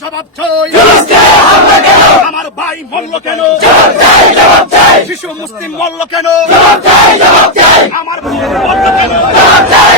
জবাব চাই। আমার ভাই মরল কেন? শিশু মুসলিম মরল কেন? আমার মরল কেন? জবাব চাই।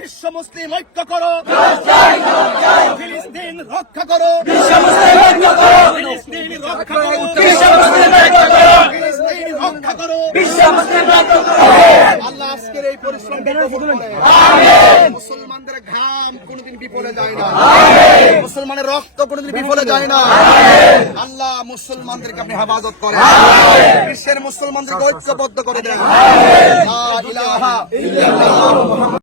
বিশ্ব মুসলিম ঐক্য করো। ফিলিস্তিন রক্ষা করো। ফিলিস্তিন রক্ষা করো। ফিলিস্তিন রক্ষা করো। আল্লাহ আজকের এই পরিশ্রম মুসলমানদের ঘাম কোনদিন বিফলে যায় না। মুসলমানের রক্ত কোনদিন বিফলে যায় না। আল্লাহ মুসলমানদেরকে আপনি হেফাজত করেন। বিশ্বের মুসলমানদেরকে ঐক্যবদ্ধ করে দেন। লা ইলাহা ইল্লাল্লাহ।